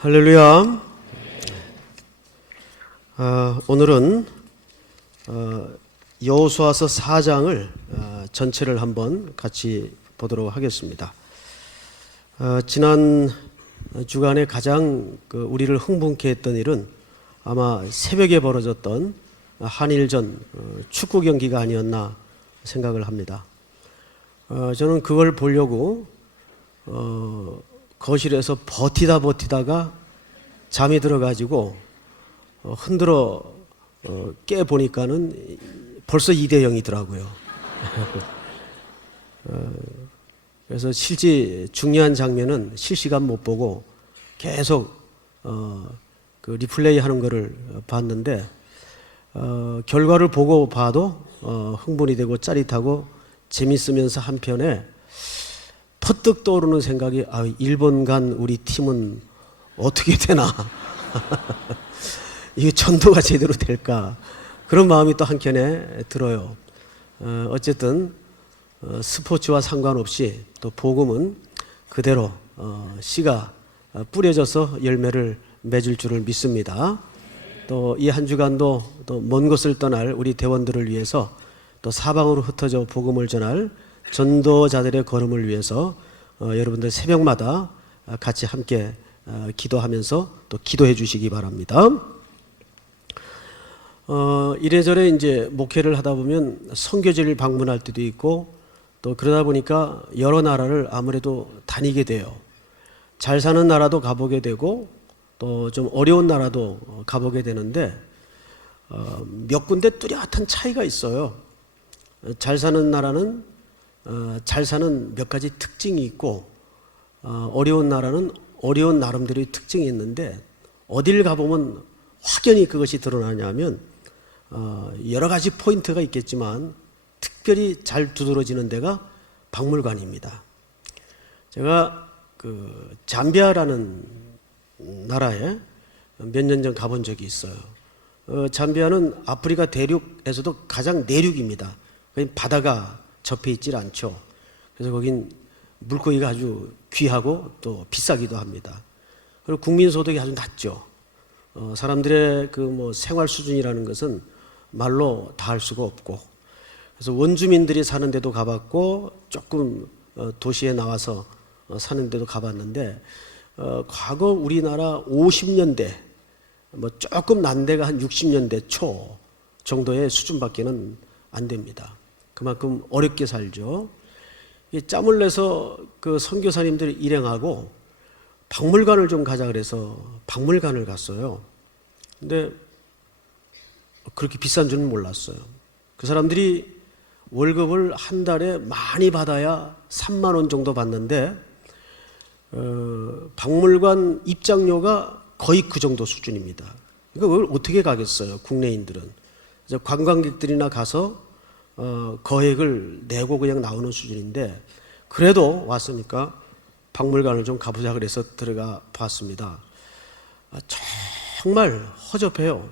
할렐루야. 오늘은 여호수아서 4장을 전체를 한번 같이 보도록 하겠습니다. 지난 주간에 가장 우리를 흥분케 했던 일은 아마 새벽에 벌어졌던 한일전 축구 경기가 아니었나 생각을 합니다. 저는 그걸 보려고 거실에서 버티다가 잠이 들어가지고 흔들어 깨보니까는 벌써 2대 0이더라고요. 그래서 실제 중요한 장면은 실시간 못 보고 계속 그 리플레이 하는 거를 봤는데 결과를 보고 봐도 흥분이 되고 짜릿하고 재밌으면서 한편에 퍼뜩 떠오르는 생각이 일본 간 우리 팀은 어떻게 되나 이게 전도가 제대로 될까 그런 마음이 또 한켠에 들어요. 어쨌든 스포츠와 상관없이 또 복음은 그대로 씨가 뿌려져서 열매를 맺을 줄을 믿습니다. 또 이 한 주간도 또 먼 곳을 떠날 우리 대원들을 위해서 또 사방으로 흩어져 복음을 전할 전도자들의 걸음을 위해서 여러분들 새벽마다 같이 함께 기도하면서 또 기도해 주시기 바랍니다. 이래저래 이제 목회를 하다 보면 선교지를 방문할 때도 있고 또 그러다 보니까 여러 나라를 아무래도 다니게 돼요. 잘 사는 나라도 가보게 되고 또 좀 어려운 나라도 가보게 되는데 몇 군데 뚜렷한 차이가 있어요. 잘 사는 나라는 잘 사는 몇 가지 특징이 있고 어려운 나라는 어려운 나름대로의 특징이 있는데 어딜 가보면 확연히 그것이 드러나냐면 여러 가지 포인트가 있겠지만 특별히 잘 두드러지는 데가 박물관입니다. 제가 그 잠비아라는 나라에 몇 년 전 가본 적이 있어요. 잠비아는 아프리카 대륙에서도 가장 내륙입니다. 바다가 접해 있질 않죠. 그래서 거긴 물고기가 아주 귀하고 또 비싸기도 합니다. 그리고 국민 소득이 아주 낮죠. 사람들의 그 생활 수준이라는 것은 말로 다 할 수가 없고, 그래서 원주민들이 사는 데도 가봤고 조금 도시에 나와서 사는 데도 가봤는데 과거 우리나라 50년대 조금 난 데가 한 60년대 초 정도의 수준밖에는 안 됩니다. 그만큼 어렵게 살죠. 짬을 내서 그 선교사님들이 일행하고 박물관을 좀 가자 그래서 박물관을 갔어요. 근데 그렇게 비싼 줄은 몰랐어요. 그 사람들이 월급을 한 달에 많이 받아야 3만 원 정도 받는데 박물관 입장료가 거의 그 정도 수준입니다. 그걸 어떻게 가겠어요, 국내인들은. 그래서 관광객들이나 가서 거액을 내고 그냥 나오는 수준인데 그래도 왔으니까 박물관을 좀 가보자 그래서 들어가 봤습니다. 정말 허접해요.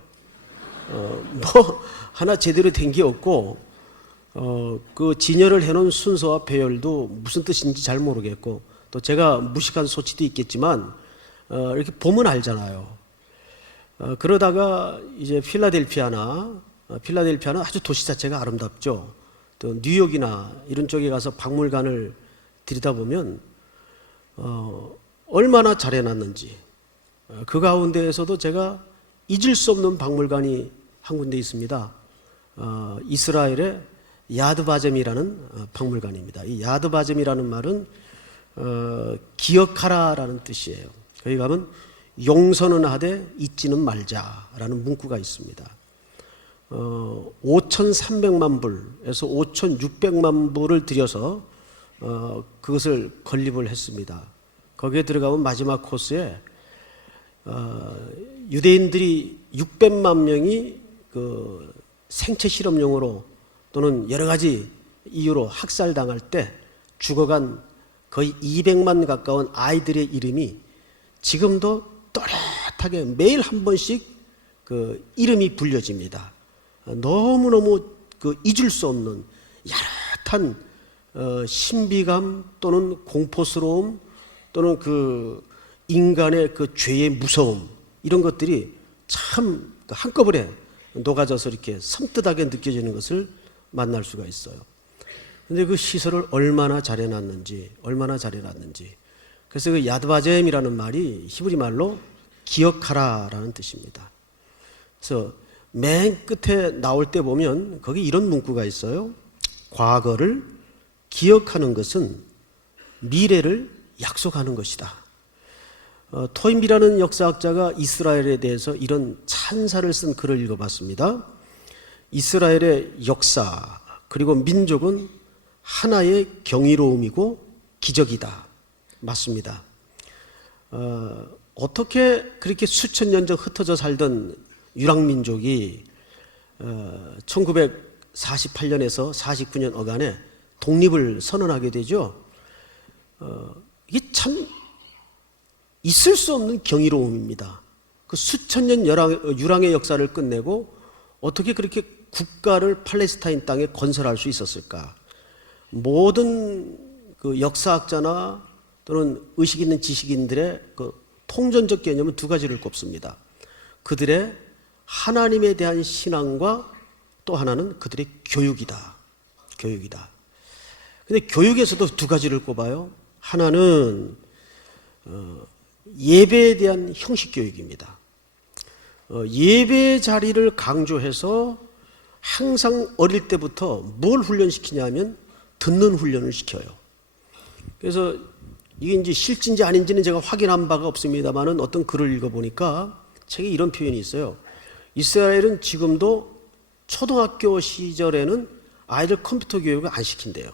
하나 제대로 된 게 없고 그 진열을 해놓은 순서와 배열도 무슨 뜻인지 잘 모르겠고 또 제가 무식한 소치도 있겠지만 이렇게 보면 알잖아요. 그러다가 이제 필라델피아는 아주 도시 자체가 아름답죠. 또 뉴욕이나 이런 쪽에 가서 박물관을 들여다보면 얼마나 잘 해놨는지 그 가운데에서도 제가 잊을 수 없는 박물관이 한 군데 있습니다. 이스라엘의 야드바젬이라는 박물관입니다. 이 야드바젬이라는 말은 기억하라라는 뜻이에요. 거기 가면 용서는 하되 잊지는 말자라는 문구가 있습니다. 5,300만 불에서 5,600만 불을 들여서 그것을 건립을 했습니다. 거기에 들어가면 마지막 코스에 유대인들이 600만 명이 그 생체 실험용으로 또는 여러 가지 이유로 학살당할 때 죽어간 거의 200만 가까운 아이들의 이름이 지금도 또렷하게 매일 한 번씩 그 이름이 불려집니다. 너무너무 그 잊을 수 없는 야릇한 신비감 또는 공포스러움 또는 그 인간의 그 죄의 무서움, 이런 것들이 참 한꺼번에 녹아져서 이렇게 섬뜩하게 느껴지는 것을 만날 수가 있어요. 근데 그 시설을 얼마나 잘해놨는지. 그래서 그 야드바젬이라는 말이 히브리 말로 기억하라라는 뜻입니다. 그래서 맨 끝에 나올 때 보면 거기 이런 문구가 있어요. 과거를 기억하는 것은 미래를 약속하는 것이다. 토인비라는 역사학자가 이스라엘에 대해서 이런 찬사를 쓴 글을 읽어봤습니다. 이스라엘의 역사 그리고 민족은 하나의 경이로움이고 기적이다. 맞습니다. 어떻게 그렇게 수천 년 전 흩어져 살던 유랑민족이 1948년에서 49년 어간에 독립을 선언하게 되죠. 이게 참 있을 수 없는 경이로움입니다. 그 수천 년 유랑의 역사를 끝내고 어떻게 그렇게 국가를 팔레스타인 땅에 건설할 수 있었을까? 모든 그 역사학자나 또는 의식 있는 지식인들의 그 통전적 개념은 두 가지를 꼽습니다. 그들의 하나님에 대한 신앙과 또 하나는 그들의 교육이다. 근데 교육에서도 두 가지를 꼽아요. 하나는 예배에 대한 형식 교육입니다. 예배 자리를 강조해서 항상 어릴 때부터 뭘 훈련시키냐면 듣는 훈련을 시켜요. 그래서 이게 이제 실진지 아닌지는 제가 확인한 바가 없습니다만은 어떤 글을 읽어보니까 책에 이런 표현이 있어요. 이스라엘은 지금도 초등학교 시절에는 아이들 컴퓨터 교육을 안 시킨대요.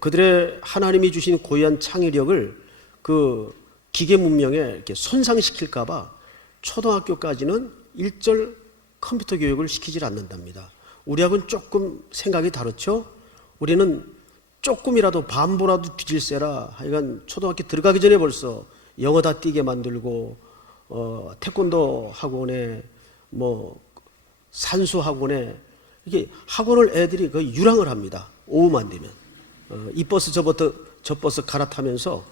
그들의 하나님이 주신 고유한 창의력을 그 기계 문명에 이렇게 손상시킬까봐 초등학교까지는 일절 컴퓨터 교육을 시키질 않는답니다. 우리하고는 조금 생각이 다르죠? 우리는 조금이라도 반보라도 뒤질세라 하여간 초등학교 들어가기 전에 벌써 영어 다 띄게 만들고 태권도 학원에 뭐 산수 학원에 이게 학원을 애들이 거의 유랑을 합니다. 오후만 되면 이 버스 저 버스 갈아타면서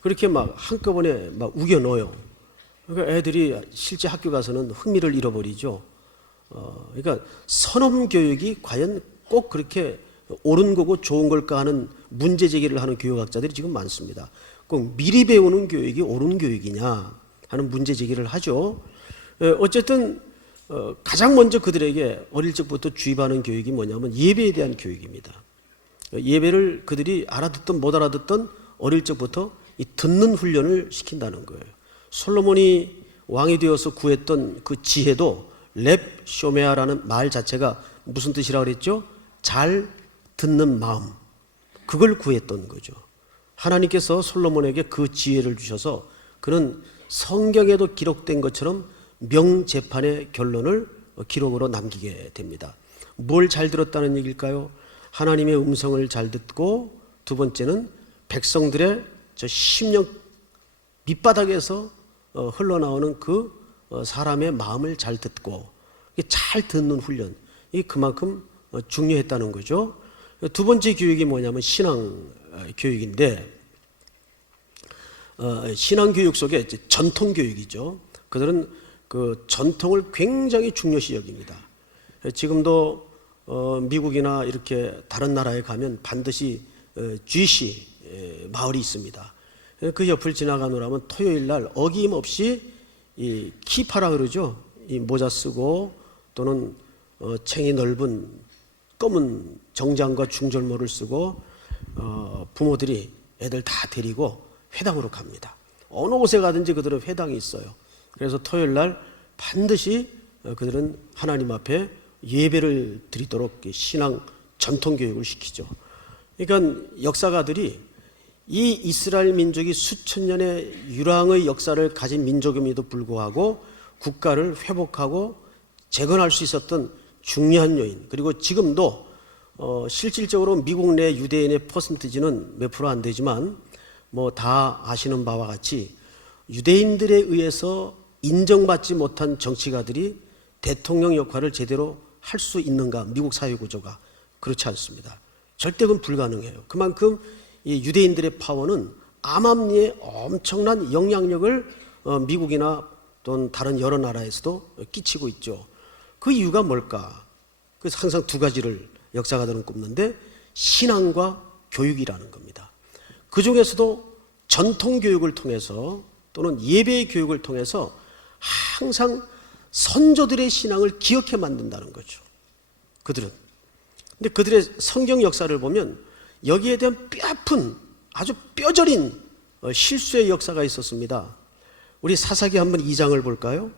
그렇게 막 한꺼번에 막 우겨 넣어요. 그러니까 애들이 실제 학교 가서는 흥미를 잃어버리죠. 그러니까 선험 교육이 과연 꼭 그렇게 옳은 거고 좋은 걸까 하는 문제 제기를 하는 교육학자들이 지금 많습니다. 꼭 미리 배우는 교육이 옳은 교육이냐 하는 문제 제기를 하죠. 어쨌든 가장 먼저 그들에게 어릴 적부터 주입하는 교육이 뭐냐면 예배에 대한 교육입니다. 예배를 그들이 알아듣든 못 알아듣든 어릴 적부터 이 듣는 훈련을 시킨다는 거예요. 솔로몬이 왕이 되어서 구했던 그 지혜도 렙 쇼메아라는 말 자체가 무슨 뜻이라고 그랬죠? 잘 듣는 마음, 그걸 구했던 거죠. 하나님께서 솔로몬에게 그 지혜를 주셔서 그는 성경에도 기록된 것처럼 명재판의 결론을 기록으로 남기게 됩니다. 뭘 잘 들었다는 얘기일까요? 하나님의 음성을 잘 듣고, 두 번째는 백성들의 저 심령 밑바닥에서 흘러나오는 그 사람의 마음을 잘 듣고, 잘 듣는 훈련, 이게 그만큼 중요했다는 거죠. 두 번째 교육이 뭐냐면 신앙 교육인데, 신앙 교육 속에 이제 전통 교육이죠. 그들은 그 전통을 굉장히 중요시 여깁니다. 지금도 미국이나 이렇게 다른 나라에 가면 반드시 쥐시 마을이 있습니다. 그 옆을 지나가노라면 토요일 날 어김없이 이 키파라 그러죠. 이 모자 쓰고 또는 챙이 넓은 검은 정장과 중절모를 쓰고 부모들이 애들 다 데리고 회당으로 갑니다. 어느 곳에 가든지 그들은 회당이 있어요. 그래서 토요일 날 반드시 그들은 하나님 앞에 예배를 드리도록 신앙 전통 교육을 시키죠. 그러니까 역사가들이 이 이스라엘 민족이 수천 년의 유랑의 역사를 가진 민족임에도 불구하고 국가를 회복하고 재건할 수 있었던 중요한 요인, 그리고 지금도 실질적으로 미국 내 유대인의 퍼센티지는 몇 프로 안 되지만 뭐 다 아시는 바와 같이 유대인들에 의해서 인정받지 못한 정치가들이 대통령 역할을 제대로 할 수 있는가? 미국 사회 구조가 그렇지 않습니다. 절대 그건 불가능해요. 그만큼 이 유대인들의 파워는 암암리에 엄청난 영향력을 미국이나 또는 다른 여러 나라에서도 끼치고 있죠. 그 이유가 뭘까? 그래서 항상 두 가지를 역사가들은 꼽는데 신앙과 교육이라는 겁니다. 그 중에서도 전통교육을 통해서 또는 예배의 교육을 통해서 항상 선조들의 신앙을 기억해 만든다는 거죠. 그들은. 근데 그들의 성경 역사를 보면 여기에 대한 뼈아픈 아주 뼈저린 실수의 역사가 있었습니다. 우리 사사기 한번 2장을 볼까요?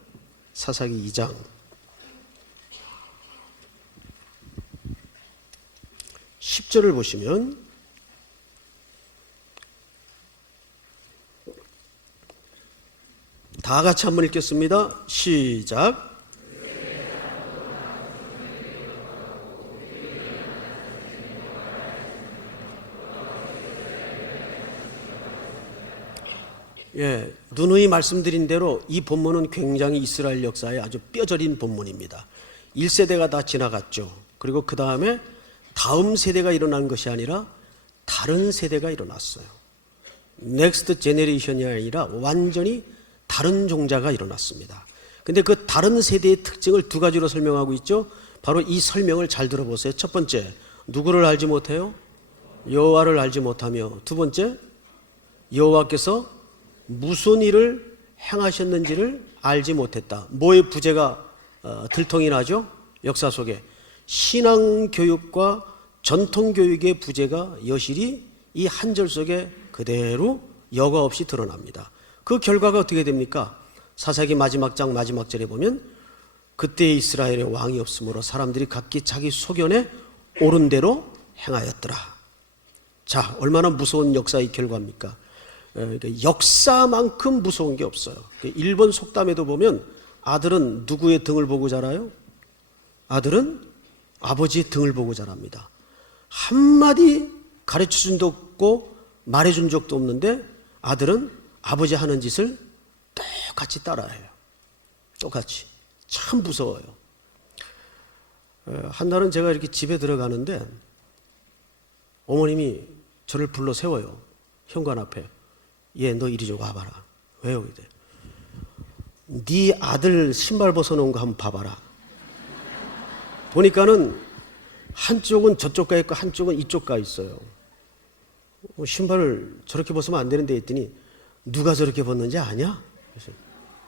사사기 2장. 10절을 보시면 다 같이 한번 읽겠습니다. 시작. 예, 누누이 말씀드린 대로 이 본문은 굉장히 이스라엘 역사에 아주 뼈저린 본문입니다. 1세대가 다 지나갔죠. 그리고 그 다음에 다음 세대가 일어난 것이 아니라 다른 세대가 일어났어요. 넥스트 제네레이션이 아니라 완전히 다른 종자가 일어났습니다. 근데 그 다른 세대의 특징을 두 가지로 설명하고 있죠. 바로 이 설명을 잘 들어보세요. 첫 번째, 누구를 알지 못해요? 여호와를 알지 못하며. 두 번째, 여호와께서 무슨 일을 행하셨는지를 알지 못했다. 뭐의 부재가 들통이 나죠? 역사 속에 신앙교육과 전통교육의 부재가 여실히 이 한 절 속에 그대로 여과 없이 드러납니다. 그 결과가 어떻게 됩니까? 사사기 마지막 장 마지막 절에 보면 그때 이스라엘에 왕이 없으므로 사람들이 각기 자기 소견에 옳은 대로 행하였더라. 자, 얼마나 무서운 역사의 결과입니까? 역사만큼 무서운 게 없어요. 일본 속담에도 보면 아들은 누구의 등을 보고 자라요? 아들은 아버지의 등을 보고 자랍니다. 한마디 가르쳐준 적도 없고 말해준 적도 없는데 아들은 아버지 하는 짓을 똑같이 따라해요. 똑같이. 참 무서워요. 한 날은 제가 이렇게 집에 들어가는데 어머님이 저를 불러 세워요. 현관 앞에. 얘, 너 이리 좀 와봐라. 왜요? 이래. 네 아들 신발 벗어놓은 거 한번 봐봐라. 보니까는 한쪽은 저쪽 가 있고 한쪽은 이쪽 가 있어요. 신발을 저렇게 벗으면 안 되는데 했더니 누가 저렇게 벗는지 아냐? 그래서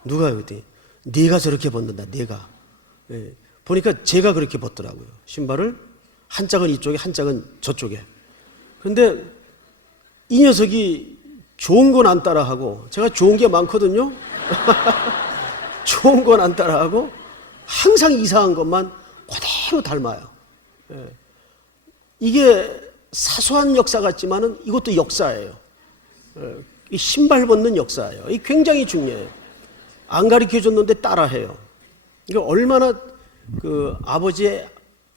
누가요? 그랬더니 네가 저렇게 벗는다. 네가. 예. 보니까 제가 그렇게 벗더라고요. 신발을 한 짝은 이쪽에 한 짝은 저쪽에. 그런데 이 녀석이 좋은 건 안 따라하고, 제가 좋은 게 많거든요. 좋은 건 안 따라하고 항상 이상한 것만 그대로 닮아요. 예. 이게 사소한 역사 같지만은 이것도 역사예요. 예. 이 신발 벗는 역사예요. 이 굉장히 중요해요. 안 가르쳐줬는데 따라해요. 이게 얼마나 그 아버지의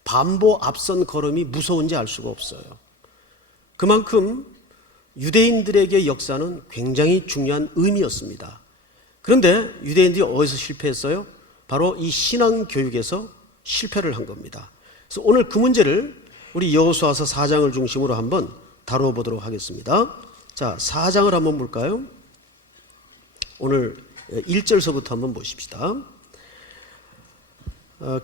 반보 앞선 걸음이 무서운지 알 수가 없어요. 그만큼 유대인들에게 역사는 굉장히 중요한 의미였습니다. 그런데 유대인들이 어디서 실패했어요? 바로 이 신앙 교육에서 실패를 한 겁니다. 그래서 오늘 그 문제를 우리 여호수아서 4장을 중심으로 한번 다루어 보도록 하겠습니다. 자, 4장을 한번 볼까요? 오늘 1절서부터 한번 보십시다.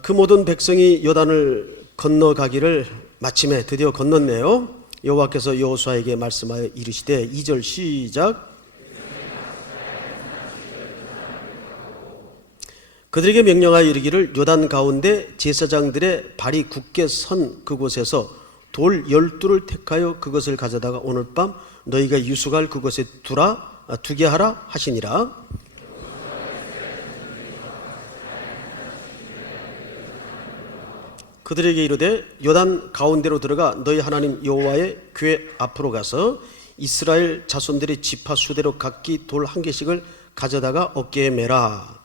그 모든 백성이 요단을 건너가기를 마침에 드디어 건넜네요. 여호와께서 여호수아에게 말씀하여 이르시되 2절 시작. 그들에게 명령하여 이르기를 요단 가운데 제사장들의 발이 굳게 선 그곳에서 돌 12를 택하여 그것을 가져다가 오늘 밤 너희가 유숙할 그곳에 두게 하라 하시니라. 그들에게 이르되 요단 가운데로 들어가 너희 하나님 여호와의 궤 앞으로 가서 이스라엘 자손들의 지파 수대로 각기 돌 한 개씩을 가져다가 어깨에 매라.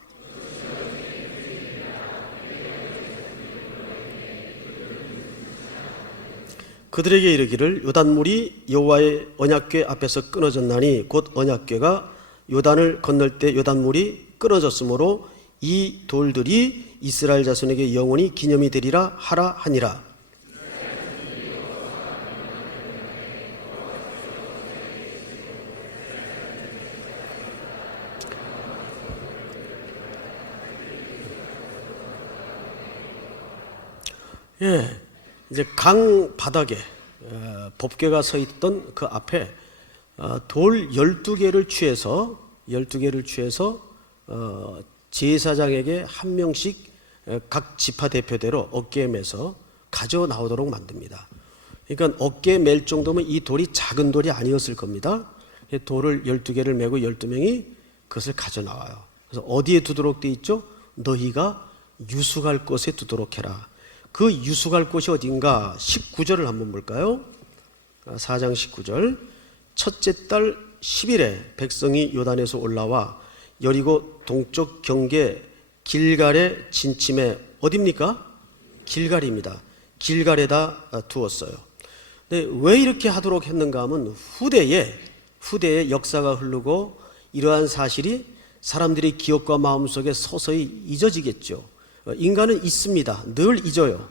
그들에게 이르기를 요단물이 여호와의 언약궤 앞에서 끊어졌나니 곧 언약궤가 요단을 건널 때 요단물이 끊어졌으므로 이 돌들이 이스라엘 자손에게 영원히 기념이 되리라 하라 하니라. 예, 이제 강 바닥에 법궤가 서 있던 그 앞에 돌 12개를 취해서 제사장에게 한 명씩 각 지파 대표대로 어깨에 매서 가져 나오도록 만듭니다. 그러니까 어깨에 맬 정도면 이 돌이 작은 돌이 아니었을 겁니다. 돌을 12개를 메고 12명이 그것을 가져 나와요. 그래서 어디에 두도록 돼 있죠? 너희가 유숙할 곳에 두도록 해라. 그 유숙할 곳이 어딘가? 19절을 한번 볼까요? 4장 19절. 첫째 달 10일에 백성이 요단에서 올라와 여리고 동쪽 경계 길갈에 진침해. 어디입니까? 길갈입니다. 길갈에다 두었어요. 근데 왜 이렇게 하도록 했는가 하면 후대에 역사가 흐르고 이러한 사실이 사람들의 기억과 마음속에 서서히 잊어지겠죠. 인간은 잊습니다. 늘 잊어요.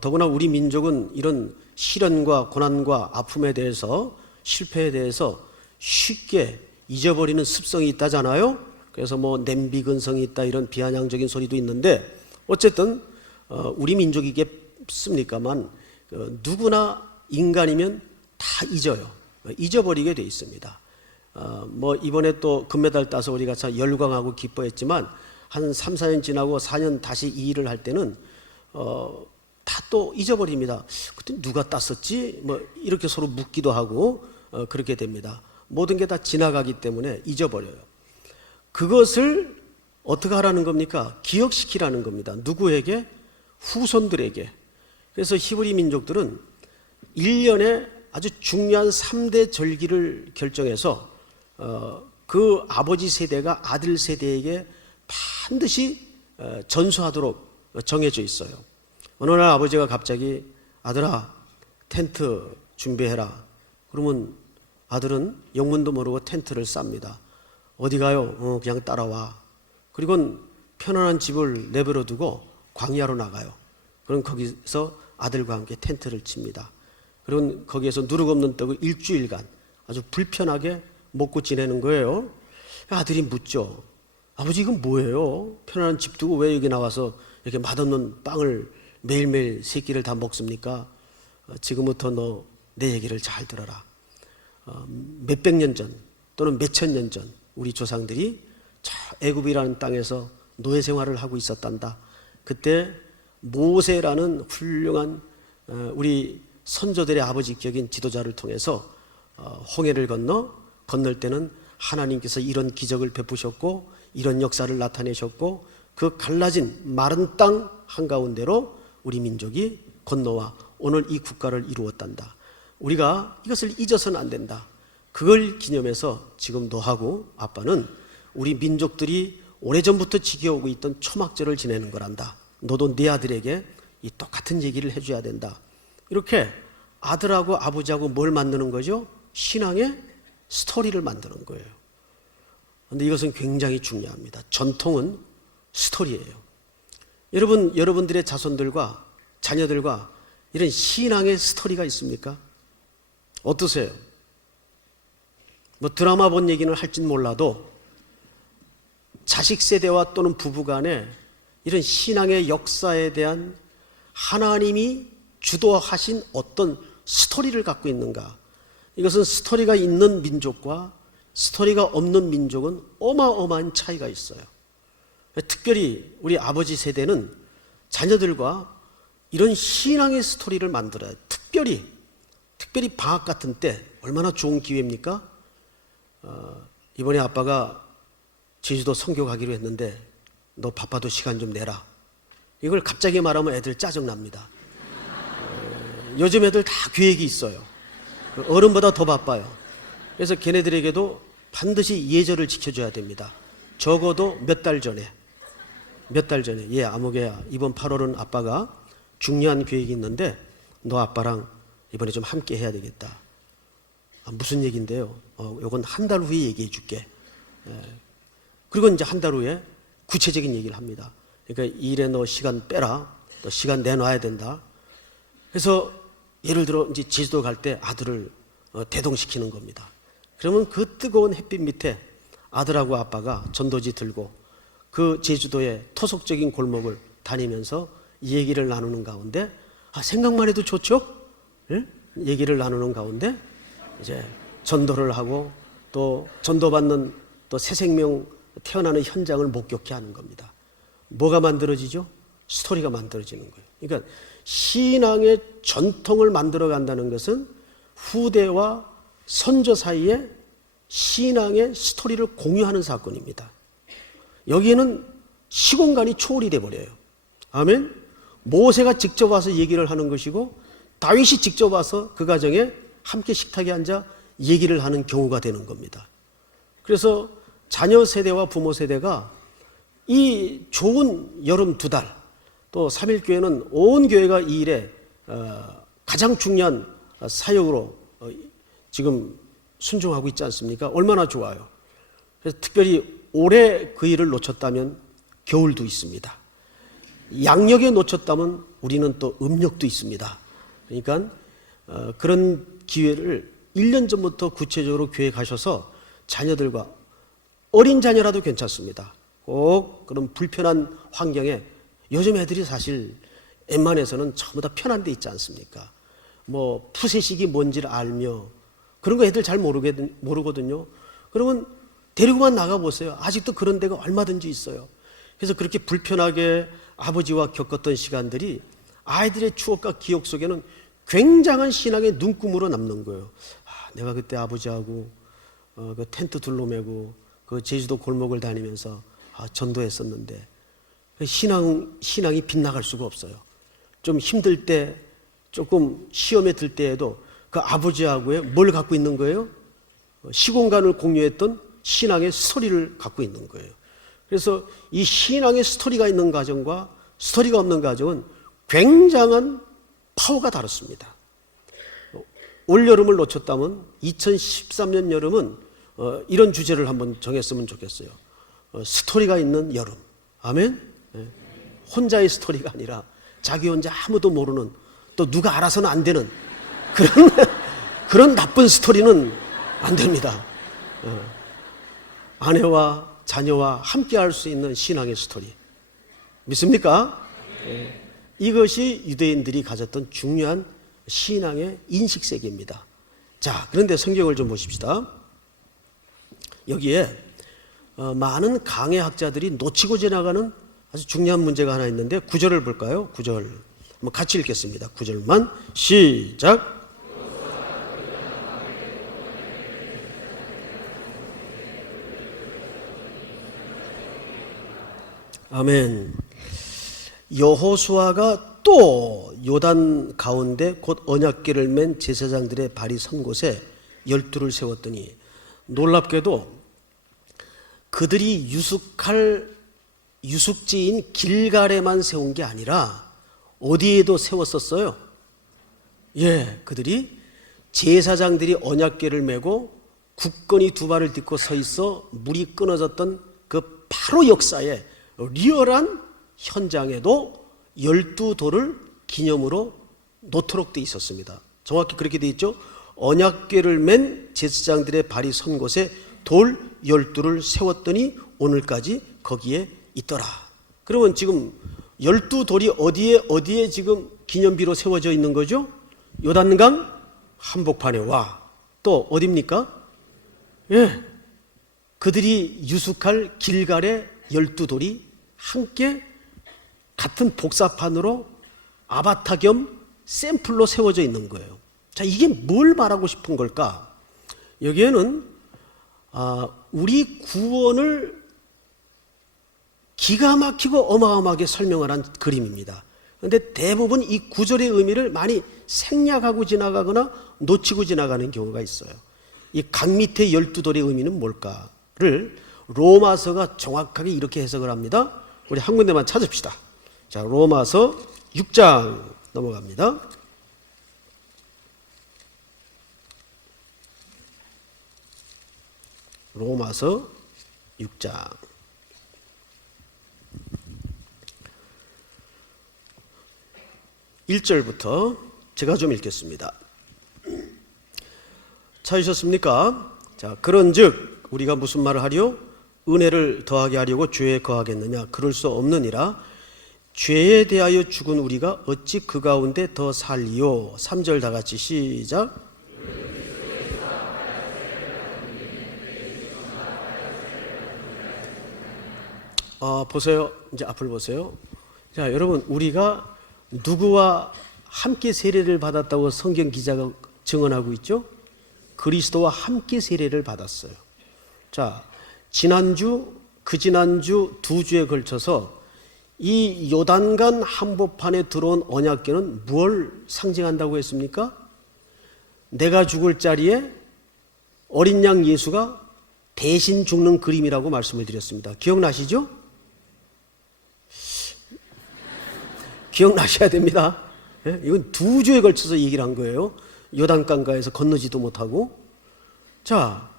더구나 우리 민족은 이런 시련과 고난과 아픔에 대해서, 실패에 대해서 쉽게 잊어버리는 습성이 있다잖아요. 그래서 뭐 냄비 근성이 있다 이런 비아냥적인 소리도 있는데, 어쨌든 우리 민족이겠습니까만 누구나 인간이면 다 잊어요. 잊어버리게 돼 있습니다. 뭐 이번에 또 금메달 따서 우리가 참 열광하고 기뻐했지만 한 3, 4년 지나고 4년 다시 이 일을 할 때는 다 또 잊어버립니다. 그때 누가 땄었지? 뭐 이렇게 서로 묻기도 하고 그렇게 됩니다. 모든 게 다 지나가기 때문에 잊어버려요. 그것을 어떻게 하라는 겁니까? 기억시키라는 겁니다. 누구에게? 후손들에게. 그래서 히브리 민족들은 1년에 아주 중요한 3대 절기를 결정해서 그 아버지 세대가 아들 세대에게 반드시 전수하도록 정해져 있어요. 어느 날 아버지가 갑자기 아들아 텐트 준비해라. 그러면 아들은 영문도 모르고 텐트를 쌉니다. 어디 가요? 그냥 따라와. 그리고 편안한 집을 내버려 두고 광야로 나가요. 그럼 거기서 아들과 함께 텐트를 칩니다. 그리고 거기에서 누룩 없는 떡을 일주일간 아주 불편하게 먹고 지내는 거예요. 아들이 묻죠. 아버지 이건 뭐예요? 편안한 집 두고 왜 여기 나와서 이렇게 맛없는 빵을 매일매일 세 끼를 다 먹습니까? 지금부터 너 내 얘기를 잘 들어라. 몇백 년 전 또는 몇천 년 전 우리 조상들이 저 애굽이라는 땅에서 노예 생활을 하고 있었단다. 그때 모세라는 훌륭한 우리 선조들의 아버지격인 지도자를 통해서 홍해를 건널 때는 하나님께서 이런 기적을 베푸셨고 이런 역사를 나타내셨고 그 갈라진 마른 땅 한가운데로 우리 민족이 건너와 오늘 이 국가를 이루었단다. 우리가 이것을 잊어서는 안 된다. 그걸 기념해서 지금 너하고 아빠는 우리 민족들이 오래전부터 지켜오고 있던 초막절을 지내는 거란다. 너도 네 아들에게 이 똑같은 얘기를 해줘야 된다. 이렇게 아들하고 아버지하고 뭘 만드는 거죠? 신앙의 스토리를 만드는 거예요. 그런데 이것은 굉장히 중요합니다. 전통은 스토리예요. 여러분들의 자손들과 자녀들과 이런 신앙의 스토리가 있습니까? 어떠세요? 뭐 드라마 본 얘기는 할진 몰라도 자식 세대와 또는 부부 간에 이런 신앙의 역사에 대한 하나님이 주도하신 어떤 스토리를 갖고 있는가? 이것은 스토리가 있는 민족과 스토리가 없는 민족은 어마어마한 차이가 있어요. 특별히 우리 아버지 세대는 자녀들과 이런 신앙의 스토리를 만들어야 특별히 방학 같은 때 얼마나 좋은 기회입니까? 이번에 아빠가 제주도 선교 가기로 했는데 너 바빠도 시간 좀 내라. 이걸 갑자기 말하면 애들 짜증납니다. 요즘 애들 다 계획이 있어요. 어른보다 더 바빠요. 그래서 걔네들에게도 반드시 예절을 지켜줘야 됩니다. 적어도 몇 달 전에 아무개야 이번 8월은 아빠가 중요한 계획이 있는데 너 아빠랑 이번에 좀 함께 해야 되겠다. 무슨 얘기인데요? 요건 한 달 후에 얘기해 줄게. 그리고 이제 한 달 후에 구체적인 얘기를 합니다. 그러니까 일에 너 시간 빼라. 너 시간 내놔야 된다. 그래서 예를 들어 이제 제주도 갈 때 아들을 대동시키는 겁니다. 그러면 그 뜨거운 햇빛 밑에 아들하고 아빠가 전도지 들고 그 제주도의 토속적인 골목을 다니면서 얘기를 나누는 가운데 생각만 해도 좋죠? 예? 얘기를 나누는 가운데 이제 전도를 하고 또 전도받는 또 새 생명 태어나는 현장을 목격케 하는 겁니다. 뭐가 만들어지죠? 스토리가 만들어지는 거예요. 그러니까 신앙의 전통을 만들어 간다는 것은 후대와 선조 사이에 신앙의 스토리를 공유하는 사건입니다. 여기에는 시공간이 초월이 돼버려요. 아멘. 모세가 직접 와서 얘기를 하는 것이고 다윗이 직접 와서 그 가정에 함께 식탁에 앉아 얘기를 하는 경우가 되는 겁니다. 그래서 자녀 세대와 부모 세대가 이 좋은 여름 2달, 또 3.1교회는 온 교회가 이 일에 가장 중요한 사역으로 지금 순종하고 있지 않습니까? 얼마나 좋아요. 그래서 특별히 올해 그 일을 놓쳤다면 겨울도 있습니다. 양력에 놓쳤다면 우리는 또 음력도 있습니다. 그러니까 그런 기회를 1년 전부터 구체적으로 교회 가셔서 자녀들과 어린 자녀라도 괜찮습니다. 꼭 그런 불편한 환경에 요즘 애들이 사실 웬만해서는 전부 다 편한 데 있지 않습니까? 뭐 푸세식이 뭔지를 알며 그런 거 애들 잘 모르거든요. 그러면 데리고만 나가보세요. 아직도 그런 데가 얼마든지 있어요. 그래서 그렇게 불편하게 아버지와 겪었던 시간들이 아이들의 추억과 기억 속에는 굉장한 신앙의 눈금으로 남는 거예요. 내가 그때 아버지하고 그 텐트 둘러매고 그 제주도 골목을 다니면서 전도했었는데 신앙이 빗나갈 수가 없어요. 좀 힘들 때 조금 시험에 들 때에도 그 아버지하고의 뭘 갖고 있는 거예요? 시공간을 공유했던 신앙의 스토리를 갖고 있는 거예요. 그래서 이 신앙의 스토리가 있는 가정과 스토리가 없는 가정은 굉장한 파워가 다릅니다. 올여름을 놓쳤다면 2013년 여름은 이런 주제를 한번 정했으면 좋겠어요. 스토리가 있는 여름. 아멘? 혼자의 스토리가 아니라 자기 혼자 아무도 모르는 또 누가 알아서는 안 되는 그런 나쁜 스토리는 안 됩니다. 아내와 자녀와 함께 할 수 있는 신앙의 스토리. 믿습니까? 이것이 유대인들이 가졌던 중요한 신앙의 인식세계입니다. 자, 그런데 성경을 좀 보십시다. 여기에 많은 강해학자들이 놓치고 지나가는 아주 중요한 문제가 하나 있는데 9절을 볼까요? 9절 한번 같이 읽겠습니다. 9절만 시작. 아멘. 여호수아가 또 요단 가운데 곧 언약궤를 맨 제사장들의 발이 선 곳에 12를 세웠더니 놀랍게도 그들이 유숙지인 길갈에만 세운 게 아니라 어디에도 세웠었어요? 예, 그들이 제사장들이 언약궤를 메고 굳건히 2발을 딛고 서 있어 물이 끊어졌던 그 바로 역사에 리얼한 현장에도 12돌을 기념으로 놓도록 돼 있었습니다. 정확히 그렇게 돼 있죠. 언약궤를 맨 제사장들의 발이 선 곳에 돌 12를 세웠더니 오늘까지 거기에 있더라. 그러면 지금 12돌이 어디에 지금 기념비로 세워져 있는 거죠? 요단강 한복판에 와. 또 어디입니까? 예, 그들이 유숙할 길갈의 12돌이 함께 같은 복사판으로 아바타 겸 샘플로 세워져 있는 거예요. 자, 이게 뭘 말하고 싶은 걸까? 여기에는 우리 구원을 기가 막히고 어마어마하게 설명을 한 그림입니다. 그런데 대부분 이 구절의 의미를 많이 생략하고 지나가거나 놓치고 지나가는 경우가 있어요. 이 강 밑에 12돌의 의미는 뭘까를 로마서가 정확하게 이렇게 해석을 합니다. 우리 한 군데만 찾읍시다. 자, 로마서 6장 넘어갑니다. 로마서 6장 1절부터 제가 좀 읽겠습니다. 찾으셨습니까? 자, 그런즉 우리가 무슨 말을 하리요? 은혜를 더하게 하려고 죄에 거하겠느냐? 그럴 수 없느니라. 죄에 대하여 죽은 우리가 어찌 그 가운데 더 살리요. 3절 다 같이 시작. 보세요. 이제 앞을 보세요. 자, 여러분, 우리가 누구와 함께 세례를 받았다고 성경 기자가 증언하고 있죠? 그리스도와 함께 세례를 받았어요. 자, 지난주, 그 지난주 두 주에 걸쳐서 이 요단강 한복판에 들어온 언약궤는 무엇을 상징한다고 했습니까? 내가 죽을 자리에 어린 양 예수가 대신 죽는 그림이라고 말씀을 드렸습니다. 기억나시죠? 기억나셔야 됩니다. 이건 두 주에 걸쳐서 얘기를 한 거예요. 요단강가에서 건너지도 못하고. 자,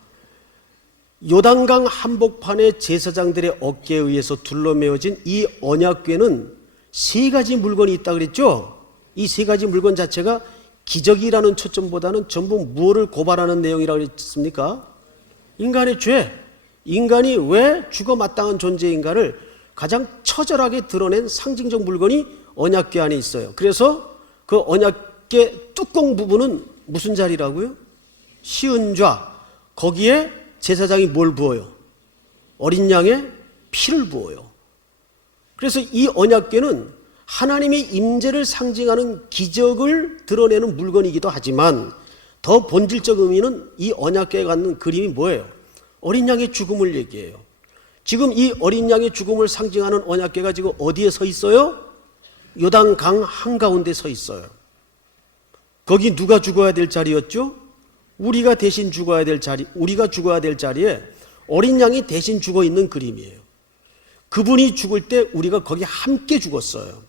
요단강 한복판의 제사장들의 어깨에 의해서 둘러매어진 이 언약궤는 세 가지 물건이 있다 그랬죠? 이 세 가지 물건 자체가 기적이라는 초점보다는 전부 무엇을 고발하는 내용이라고 했습니까? 인간의 죄, 인간이 왜 죽어 마땅한 존재인가를 가장 처절하게 드러낸 상징적 물건이 언약궤 안에 있어요. 그래서 그 언약궤 뚜껑 부분은 무슨 자리라고요? 시은좌. 거기에 제사장이 뭘 부어요? 어린 양의 피를 부어요. 그래서 이 언약궤는 하나님의 임재를 상징하는 기적을 드러내는 물건이기도 하지만 더 본질적 의미는 이 언약궤에 갖는 그림이 뭐예요? 어린 양의 죽음을 얘기해요. 지금 이 어린 양의 죽음을 상징하는 언약궤가 지금 어디에 서 있어요? 요단강 한가운데 서 있어요. 거기 누가 죽어야 될 자리였죠? 우리가 대신 죽어야 될 자리, 우리가 죽어야 될 자리에 어린 양이 대신 죽어 있는 그림이에요. 그분이 죽을 때 우리가 거기 함께 죽었어요.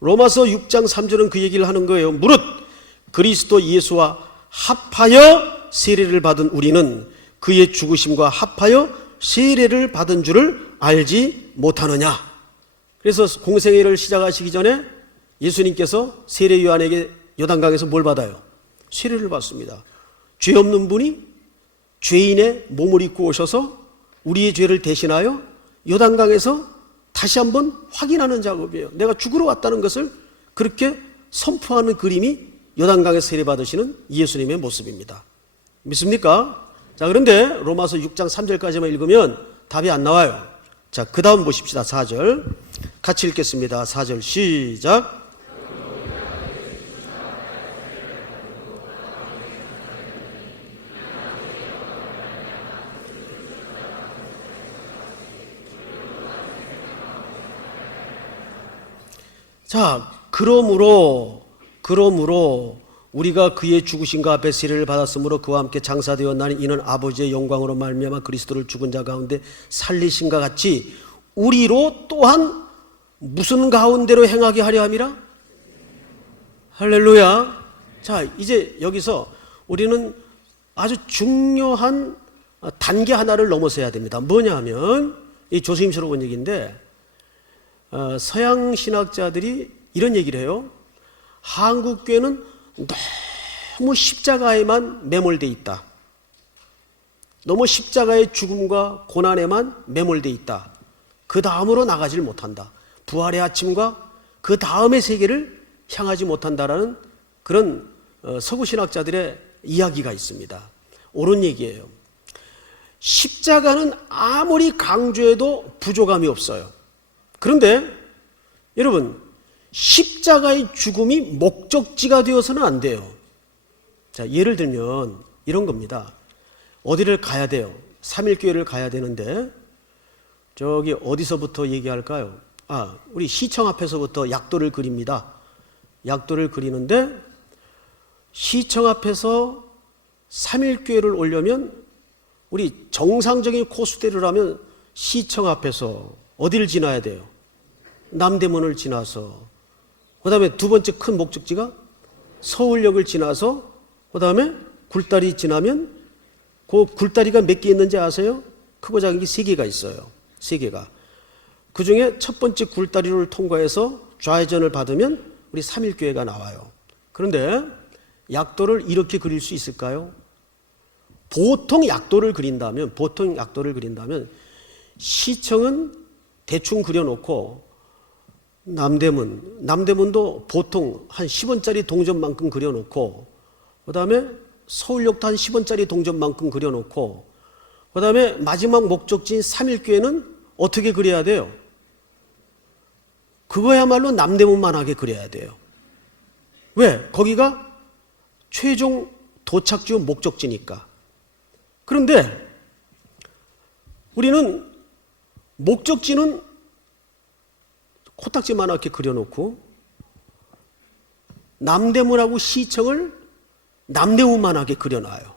로마서 6장 3절은 그 얘기를 하는 거예요. 무릇 그리스도 예수와 합하여 세례를 받은 우리는 그의 죽으심과 합하여 세례를 받은 줄을 알지 못하느냐. 그래서 공생애를 시작하시기 전에 예수님께서 세례 요한에게 요단강에서 뭘 받아요? 세례를 받습니다. 죄 없는 분이 죄인의 몸을 입고 오셔서 우리의 죄를 대신하여 요단강에서 다시 한번 확인하는 작업이에요. 내가 죽으러 왔다는 것을 그렇게 선포하는 그림이 요단강에서 세례받으시는 예수님의 모습입니다. 믿습니까? 자, 그런데 로마서 6장 3절까지만 읽으면 답이 안 나와요. 자, 그 다음 보십시다. 4절 같이 읽겠습니다. 4절 시작. 자, 그러므로 우리가 그의 죽으심과 앞에 세례를 받았으므로 그와 함께 장사되었나니 이는 아버지의 영광으로 말미암아 그리스도를 죽은 자 가운데 살리신과 같이 우리로 또한 무슨 가운데로 행하게 하려 함이라? 할렐루야. 자, 이제 여기서 우리는 아주 중요한 단계 하나를 넘어서야 됩니다. 뭐냐 하면 이 조심스러운 얘기인데 서양 신학자들이 이런 얘기를 해요. 한국교회는 너무 십자가에만 매몰되어 있다. 너무 십자가의 죽음과 고난에만 매몰되어 있다. 그 다음으로 나가질 못한다. 부활의 아침과 그 다음의 세계를 향하지 못한다라는 그런 서구 신학자들의 이야기가 있습니다. 옳은 얘기예요. 십자가는 아무리 강조해도 부족함이 없어요. 그런데 여러분, 십자가의 죽음이 목적지가 되어서는 안 돼요. 자, 예를 들면 이런 겁니다. 어디를 가야 돼요? 3.1교회를 가야 되는데 저기 어디서부터 얘기할까요? 우리 시청 앞에서부터 약도를 그립니다. 약도를 그리는데 시청 앞에서 3.1교회를 오려면 우리 정상적인 코스대로 하면 시청 앞에서 어디를 지나야 돼요? 남대문을 지나서 그 다음에 두 번째 큰 목적지가 서울역을 지나서 그 다음에 굴다리 지나면 그 굴다리가 몇 개 있는지 아세요? 크고 작은 게 3개가 있어요. 3개가. 그 중에 첫 번째 굴다리를 통과해서 좌회전을 받으면 우리 3.1교회가 나와요. 그런데 약도를 이렇게 그릴 수 있을까요? 보통 약도를 그린다면 시청은 대충 그려놓고 남대문도 보통 한 10원짜리 동전만큼 그려놓고, 그 다음에 서울역도 한 10원짜리 동전만큼 그려놓고, 그 다음에 마지막 목적지인 삼일교회는 어떻게 그려야 돼요? 그거야말로 남대문만하게 그려야 돼요. 왜? 거기가 최종 도착지 목적지니까. 그런데 우리는 목적지는 코딱지만하게 그려놓고 남대문하고 시청을 남대문만하게 그려놔요.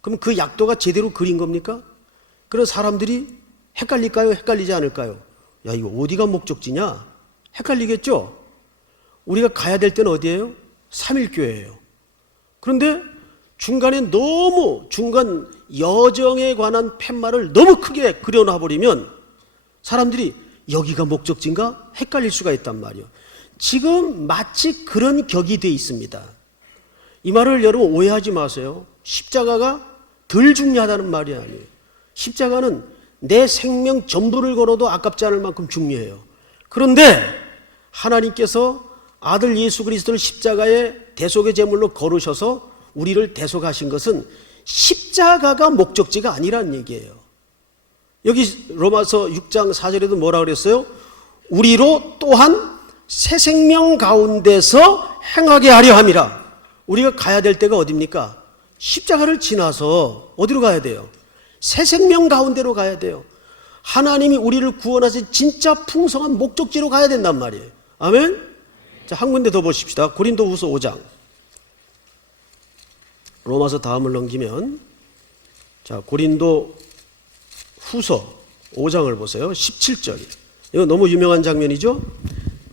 그럼 그 약도가 제대로 그린 겁니까? 그런 사람들이 헷갈릴까요? 헷갈리지 않을까요? 야, 이거 어디가 목적지냐? 헷갈리겠죠? 우리가 가야 될 때는 어디예요? 삼일교회예요. 그런데 중간에 너무 중간 여정에 관한 팻말을 너무 크게 그려놔버리면 사람들이 여기가 목적지인가? 헷갈릴 수가 있단 말이에요. 지금 마치 그런 격이 돼 있습니다. 이 말을 여러분 오해하지 마세요. 십자가가 덜 중요하다는 말이 아니에요. 십자가는 내 생명 전부를 걸어도 아깝지 않을 만큼 중요해요. 그런데 하나님께서 아들 예수 그리스도를 십자가의 대속의 제물로 걸으셔서 우리를 대속하신 것은 십자가가 목적지가 아니라는 얘기예요. 여기 로마서 6장 4절에도 뭐라 그랬어요? 우리로 또한 새 생명 가운데서 행하게 하려 함이라. 우리가 가야 될 때가 어디입니까? 십자가를 지나서 어디로 가야 돼요? 새 생명 가운데로 가야 돼요. 하나님이 우리를 구원하신 진짜 풍성한 목적지로 가야 된단 말이에요. 아멘? 자, 한 군데 더 보십시다. 고린도후서 5장. 로마서 다음을 넘기면, 자, 고린도 후서 5장을 보세요. 17절. 이거 너무 유명한 장면이죠?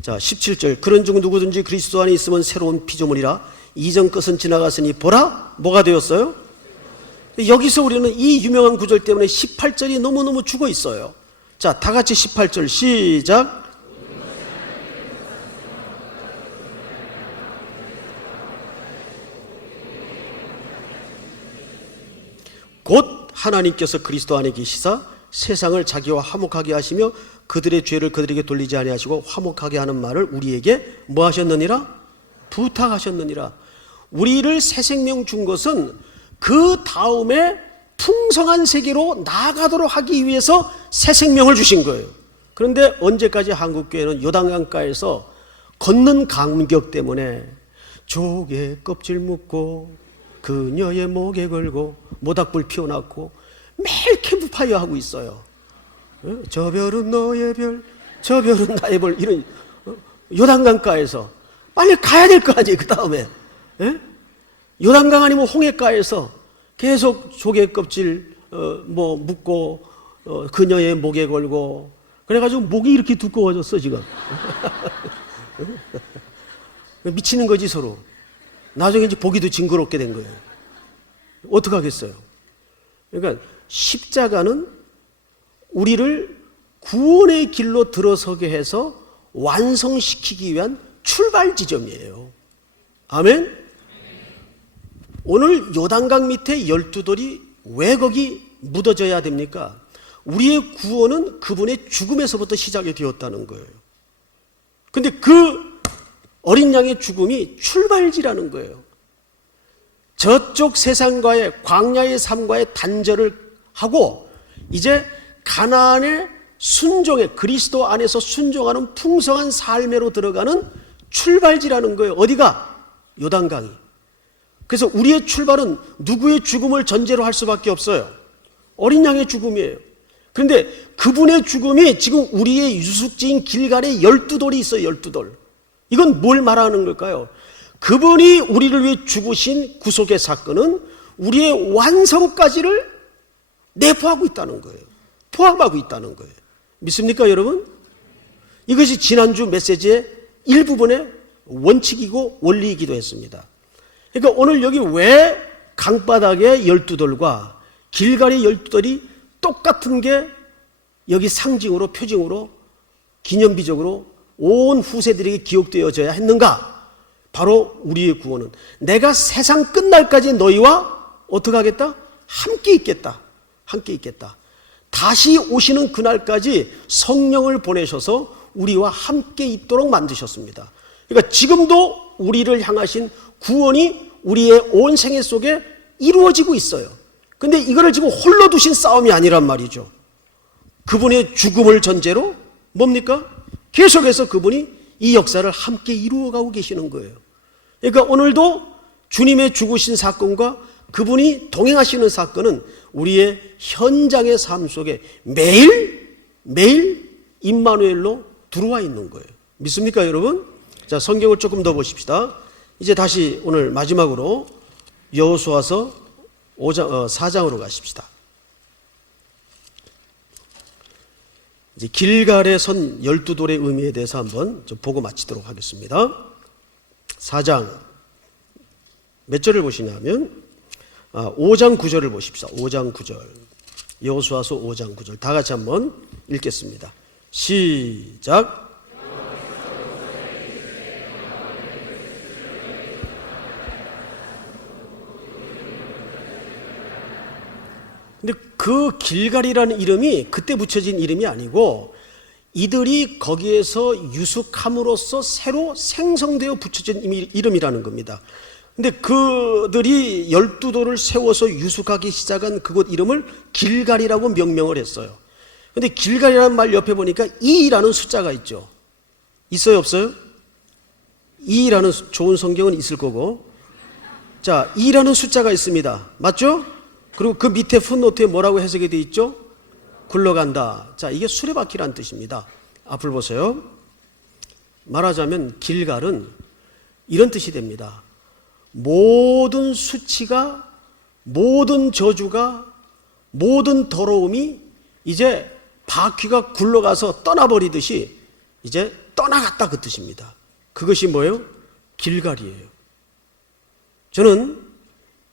자, 17절. 그런즉 누구든지 그리스도 안에 있으면 새로운 피조물이라. 이전 것은 지나갔으니 보라, 뭐가 되었어요? 여기서 우리는 이 유명한 구절 때문에 18절이 너무너무 죽어 있어요. 자, 다 같이 18절 시작. 곧 하나님께서 그리스도 안에 계시사 세상을 자기와 화목하게 하시며 그들의 죄를 그들에게 돌리지 아니하시고 화목하게 하는 말을 우리에게 뭐 하셨느니라? 부탁하셨느니라. 우리를 새 생명 준 것은 그 다음에 풍성한 세계로 나아가도록 하기 위해서 새 생명을 주신 거예요. 그런데 언제까지 한국교회는 요단강가에서 걷는 감격 때문에 조개 껍질 묶고 그녀의 목에 걸고 모닥불 피워놨고 매일 캠프파이어 하고 있어요. 저 별은 너의 별, 저 별은 나의 별, 이런 요단강가에서 빨리 가야 될 거 아니에요. 그 다음에 요단강 아니면 홍해가에서 계속 조개 껍질 묶고 그녀의 목에 걸고 그래가지고 목이 이렇게 두꺼워졌어 지금. 미치는 거지 서로. 나중에 이제 보기도 징그럽게 된 거예요. 어떡하겠어요? 그러니까 십자가는 우리를 구원의 길로 들어서게 해서 완성시키기 위한 출발 지점이에요. 아멘? 오늘 요단강 밑에 12돌이 왜 거기 묻어져야 됩니까? 우리의 구원은 그분의 죽음에서부터 시작이 되었다는 거예요. 근데 그 어린 양의 죽음이 출발지라는 거예요. 저쪽 세상과의 광야의 삶과의 단절을 하고 이제 가나안의 순종의 그리스도 안에서 순종하는 풍성한 삶으로 들어가는 출발지라는 거예요. 어디가? 요단강이. 그래서 우리의 출발은 누구의 죽음을 전제로 할 수밖에 없어요. 어린 양의 죽음이에요. 그런데 그분의 죽음이 지금 우리의 유숙지인 길갈에 12돌이 있어요. 12돌. 이건 뭘 말하는 걸까요? 그분이 우리를 위해 죽으신 구속의 사건은 우리의 완성까지를 내포하고 있다는 거예요. 포함하고 있다는 거예요. 믿습니까, 여러분? 이것이 지난주 메시지의 일부분의 원칙이고 원리이기도 했습니다. 그러니까 오늘 여기 왜 강바닥의 12돌과 길갈의 12돌이 똑같은 게 여기 상징으로 표징으로 기념비적으로 온 후세들에게 기억되어져야 했는가? 바로 우리의 구원은 내가 세상 끝날까지 너희와 어떻게 하겠다? 함께 있겠다. 함께 있겠다. 다시 오시는 그날까지 성령을 보내셔서 우리와 함께 있도록 만드셨습니다. 그러니까 지금도 우리를 향하신 구원이 우리의 온 생애 속에 이루어지고 있어요. 근데 이거를 지금 홀로 두신 싸움이 아니란 말이죠. 그분의 죽음을 전제로 뭡니까? 계속해서 그분이 이 역사를 함께 이루어가고 계시는 거예요. 그러니까 오늘도 주님의 죽으신 사건과 그분이 동행하시는 사건은 우리의 현장의 삶 속에 매일 임마누엘로 들어와 있는 거예요. 믿습니까, 여러분? 자, 성경을 조금 더 보십시다. 이제 다시 오늘 마지막으로 여호수아서 4장으로 가십시다. 이제 길갈에 선 12돌의 의미에 대해서 한번 좀 보고 마치도록 하겠습니다. 4장 몇 절을 보시냐면 5장 9절을 보십시오. 5장 9절. 여호수아서 5장 9절. 다 같이 한번 읽겠습니다. 시작. 근데 그 길갈이라는 이름이 그때 붙여진 이름이 아니고 이들이 거기에서 유숙함으로써 새로 생성되어 붙여진 이름이라는 겁니다. 근데 그들이 12돌을 세워서 유숙하기 시작한 그곳 이름을 길갈이라고 명명을 했어요. 근데 길갈이라는 말 옆에 보니까 2라는 숫자가 있죠. 있어요, 없어요? 2라는 좋은 성경은 있을 거고. 자, 2라는 숫자가 있습니다. 맞죠? 그리고 그 밑에 풋노트에 뭐라고 해석이 되어 있죠? 굴러간다. 자, 이게 수레바퀴란 뜻입니다. 앞을 보세요. 말하자면 길갈은 이런 뜻이 됩니다. 모든 수치가, 모든 저주가, 모든 더러움이 이제 바퀴가 굴러가서 떠나버리듯이 이제 떠나갔다 그 뜻입니다. 그것이 뭐예요? 길갈이에요. 저는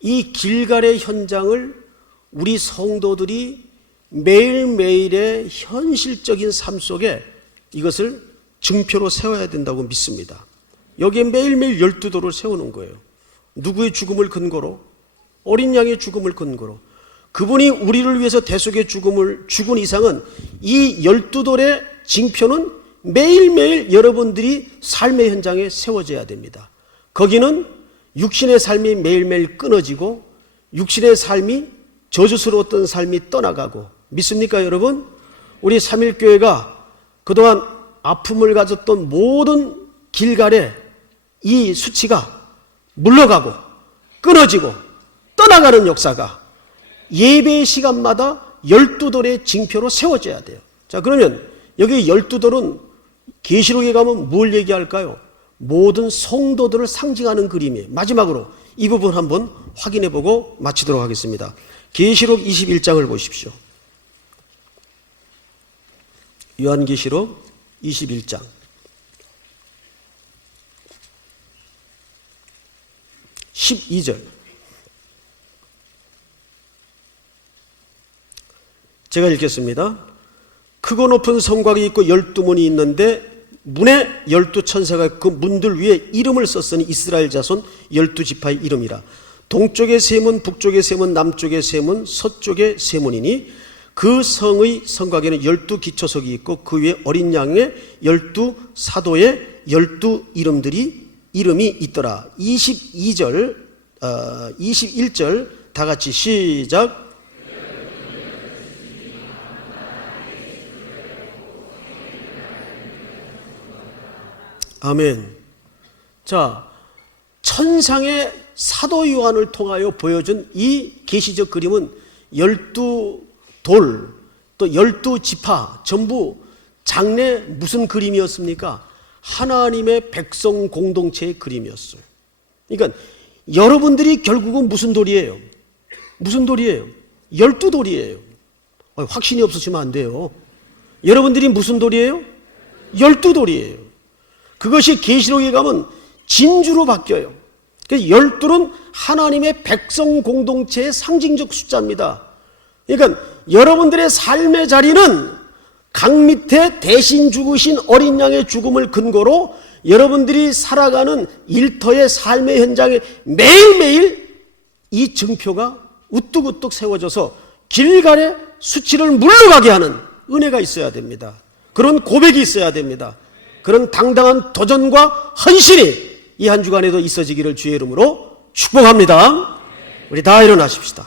이 길갈의 현장을 우리 성도들이 매일매일의 현실적인 삶 속에 이것을 증표로 세워야 된다고 믿습니다. 여기에 매일매일 12돌을 세우는 거예요. 누구의 죽음을 근거로? 어린 양의 죽음을 근거로. 그분이 우리를 위해서 대속의 죽은 이상은 이 12돌의 징표는 매일매일 여러분들이 삶의 현장에 세워져야 됩니다. 거기는 육신의 삶이 매일매일 끊어지고 육신의 삶이 저주스러웠던 삶이 떠나가고 믿습니까, 여러분? 우리 삼일교회가 그동안 아픔을 가졌던 모든 길갈에 이 수치가 물러가고 끊어지고 떠나가는 역사가 예배의 시간마다 12돌의 징표로 세워져야 돼요. 자, 그러면 여기 12돌은 계시록에 가면 뭘 얘기할까요? 모든 성도들을 상징하는 그림이에요. 마지막으로 이 부분 한번 확인해 보고 마치도록 하겠습니다. 계시록 21장을 보십시오. 요한계시록 21장 12절. 제가 읽겠습니다. 크고 높은 성곽이 있고 12문이 있는데 문에 12천사가 그 문들 위에 이름을 썼으니 이스라엘 자손 12지파의 이름이라. 동쪽의 세 문, 북쪽의 세 문, 남쪽의 세 문, 서쪽의 세 문이니 그 성의 성곽에는 12기초석이 있고 그 위에 어린 양의 12사도의 12이름이 있더라. 21절 다 같이 시작. 아멘. 자, 천상의 사도 요한을 통하여 보여준 이 계시적 그림은 12돌 또 12지파 전부 장래 무슨 그림이었습니까? 하나님의 백성 공동체의 그림이었어요. 그러니까 여러분들이 결국은 무슨 돌이에요? 무슨 돌이에요? 12돌이에요. 확신이 없으시면 안 돼요. 여러분들이 무슨 돌이에요? 12돌이에요. 그것이 계시록에 가면 진주로 바뀌어요. 그래서 12은 하나님의 백성 공동체의 상징적 숫자입니다. 그러니까 여러분들의 삶의 자리는 강 밑에 대신 죽으신 어린 양의 죽음을 근거로 여러분들이 살아가는 일터의 삶의 현장에 매일매일 이 증표가 우뚝우뚝 세워져서 길갈의 수치를 물러가게 하는 은혜가 있어야 됩니다. 그런 고백이 있어야 됩니다. 그런 당당한 도전과 헌신이 이 한 주간에도 있어지기를 주의 이름으로 축복합니다. 우리 다 일어나십시다.